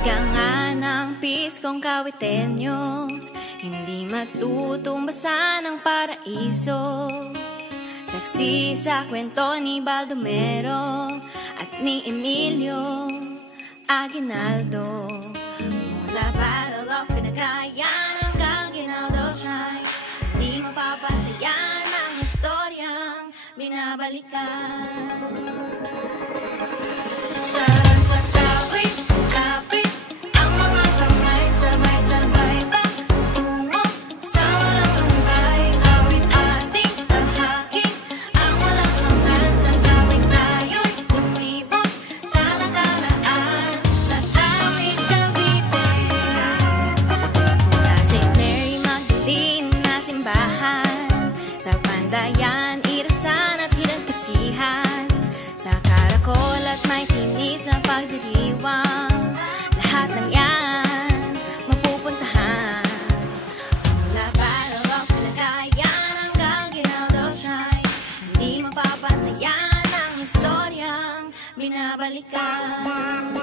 Ika nga ng piskong kawitenyo, hindi matutumbasan ang paraiso. Saksi sa kwento ni Baldomero at ni Emilio Aguinaldo. Mula Battle of Pinagayan hanggang Ginaldo Shrine, di mapapatayan ang historyang binabalikan. Sa Pandayan, Irasan at Hiragkatsihan, sa Karakol at may tinis na pagdiriwang, lahat ng yan mapupuntahan. Mula Battle of Pinagayan hanggang Ginaldo Shrine, hindi mapapatayan ang historyang binabalikan.